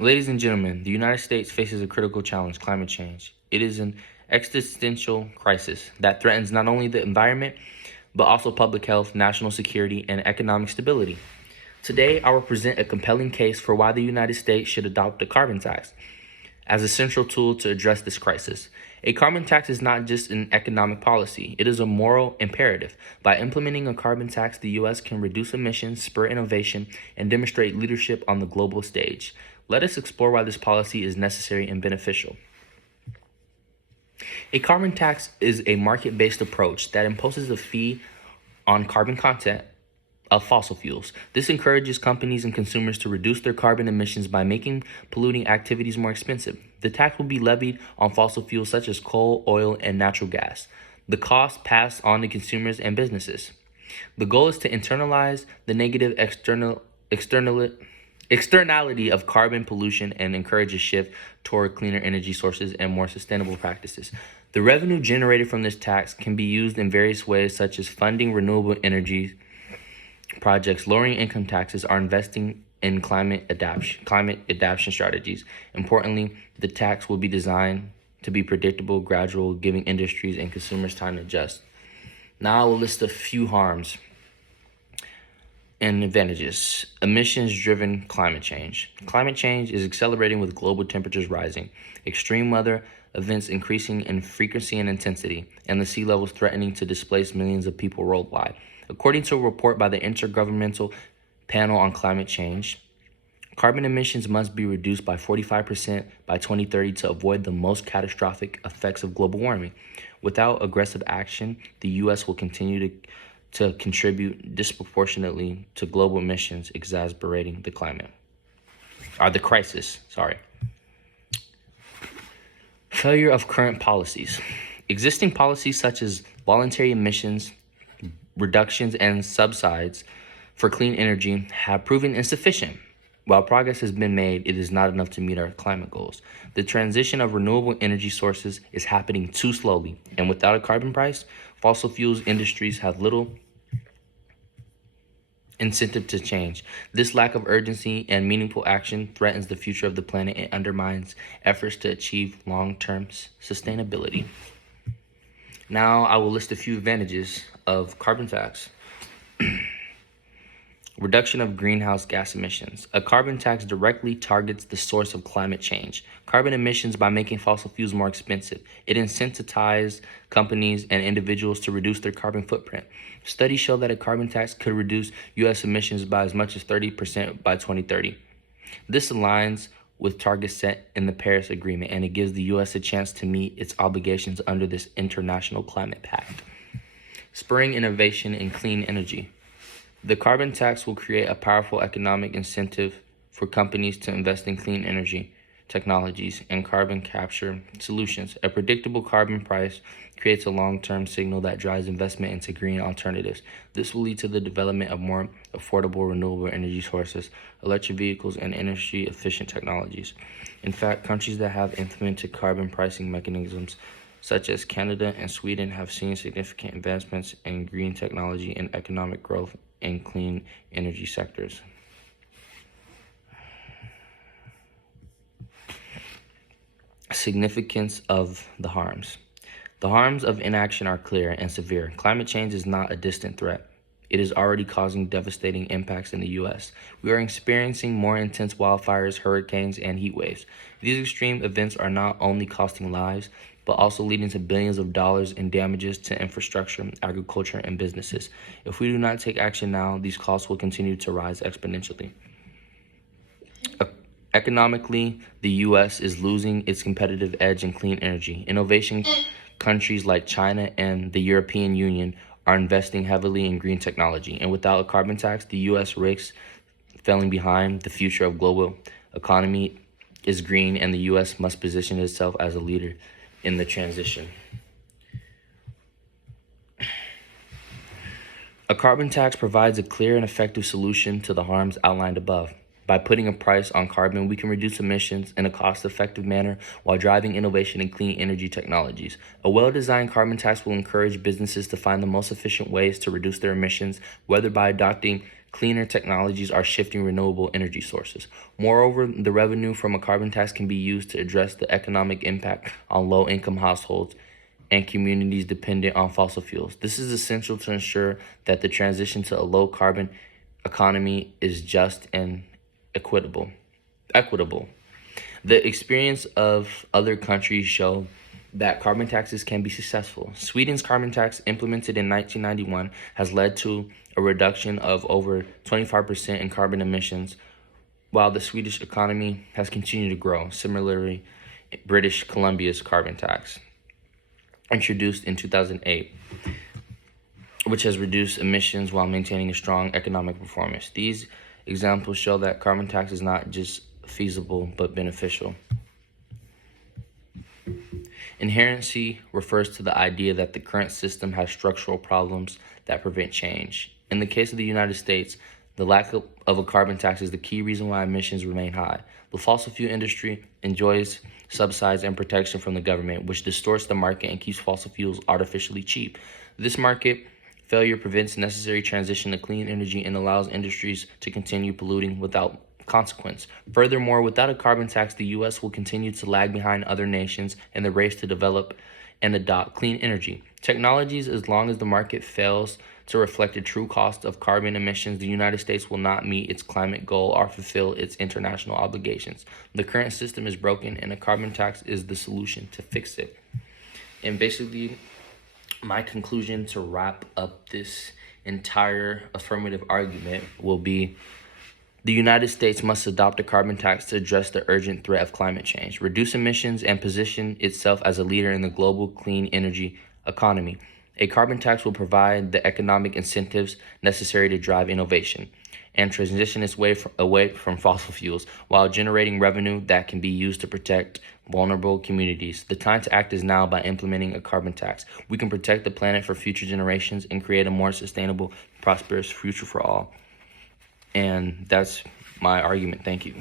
Ladies and gentlemen, the United States faces a critical challenge: climate change. It is an existential crisis that threatens not only the environment, but also public health, national security, and economic stability. Today, I will present a compelling case for why the United States should adopt a carbon tax as a central tool to address this crisis. A carbon tax is not just an economic policy, it is a moral imperative. By implementing a carbon tax, the U.S. can reduce emissions, spur innovation, and demonstrate leadership on the global stage. Let us explore why this policy is necessary and beneficial. A carbon tax is a market based approach that imposes a fee on carbon content of fossil fuels. This encourages companies and consumers to reduce their carbon emissions by making polluting activities more expensive. The tax will be levied on fossil fuels such as coal, oil, and natural gas. The cost passed on to consumers and businesses. The goal is to internalize the negative externality of carbon pollution and encourage a shift toward cleaner energy sources and more sustainable practices. The revenue generated from this tax can be used in various ways, such as funding renewable energy projects, lowering income taxes, or investing in climate adaptation strategies. Importantly, the tax will be designed to be predictable, gradual, giving industries and consumers time to adjust. Now I will list a few harms and advantages. Emissions-driven climate change. Climate change is accelerating with global temperatures rising, extreme weather events increasing in frequency and intensity, and the sea levels threatening to displace millions of people worldwide. According to a report by the Intergovernmental Panel on Climate Change, carbon emissions must be reduced by 45% by 2030 to avoid the most catastrophic effects of global warming. Without aggressive action, the U.S. will continue to contribute disproportionately to global emissions, exacerbating the crisis. Failure of current policies. Existing policies such as voluntary emissions reductions and subsidies for clean energy have proven insufficient. While progress has been made, it is not enough to meet our climate goals. The transition of renewable energy sources is happening too slowly, and without a carbon price, fossil fuels industries have little incentive to change. This lack of urgency and meaningful action threatens the future of the planet and undermines efforts to achieve long-term sustainability. Now I will list a few advantages of carbon tax. Reduction of greenhouse gas emissions. A carbon tax directly targets the source of climate change, carbon emissions, by making fossil fuels more expensive. It incentivizes companies and individuals to reduce their carbon footprint. Studies show that a carbon tax could reduce U.S. emissions by as much as 30% by 2030. This aligns with targets set in the Paris Agreement, and it gives the U.S. a chance to meet its obligations under this international climate pact. Spurring innovation in clean energy. The carbon tax will create a powerful economic incentive for companies to invest in clean energy technologies and carbon capture solutions. A predictable carbon price creates a long-term signal that drives investment into green alternatives. This will lead to the development of more affordable renewable energy sources, electric vehicles, and energy-efficient technologies. In fact, countries that have implemented carbon pricing mechanisms such as Canada and Sweden have seen significant advancements in green technology and economic growth in clean energy sectors. Significance of the harms. The harms of inaction are clear and severe. Climate change is not a distant threat. It is already causing devastating impacts in the U.S. We are experiencing more intense wildfires, hurricanes, and heat waves. These extreme events are not only costing lives, but also leading to billions of dollars in damages to infrastructure, agriculture, and businesses. If we do not take action now, these costs will continue to rise exponentially. Economically, the U.S. is losing its competitive edge in clean energy. Innovation countries like China and the European Union are investing heavily in green technology, and without a carbon tax, the U.S. risks falling behind. The future of global economy is green, and the U.S. must position itself as a leader in the transition. A carbon tax provides a clear and effective solution to the harms outlined above. By putting a price on carbon, we can reduce emissions in a cost-effective manner while driving innovation in clean energy technologies. A well-designed carbon tax will encourage businesses to find the most efficient ways to reduce their emissions, whether by adopting cleaner technologies are shifting renewable energy sources. Moreover, the revenue from a carbon tax can be used to address the economic impact on low-income households and communities dependent on fossil fuels. This is essential to ensure that the transition to a low-carbon economy is just and equitable. The experience of other countries show that carbon taxes can be successful. Sweden's carbon tax, implemented in 1991, has led to a reduction of over 25% in carbon emissions, while the Swedish economy has continued to grow. Similarly, British Columbia's carbon tax, introduced in 2008, which has reduced emissions while maintaining a strong economic performance. These examples show that carbon tax is not just feasible but beneficial. Inherency refers to the idea that the current system has structural problems that prevent change. In the case of the United States, the lack of a carbon tax is the key reason why emissions remain high. The fossil fuel industry enjoys subsidies and protection from the government, which distorts the market and keeps fossil fuels artificially cheap. This market failure prevents necessary transition to clean energy and allows industries to continue polluting without consequence. Furthermore, without a carbon tax, the U.S. will continue to lag behind other nations in the race to develop and adopt clean energy technologies. As long as the market fails to reflect the true cost of carbon emissions, the United States will not meet its climate goal or fulfill its international obligations. The current system is broken, and a carbon tax is the solution to fix it. And basically, my conclusion to wrap up this entire affirmative argument will be: the United States must adopt a carbon tax to address the urgent threat of climate change, reduce emissions, and position itself as a leader in the global clean energy economy. A carbon tax will provide the economic incentives necessary to drive innovation and transition its way away from fossil fuels while generating revenue that can be used to protect vulnerable communities. The time to act is now. By implementing a carbon tax, we can protect the planet for future generations and create a more sustainable, prosperous future for all. And that's my argument. Thank you.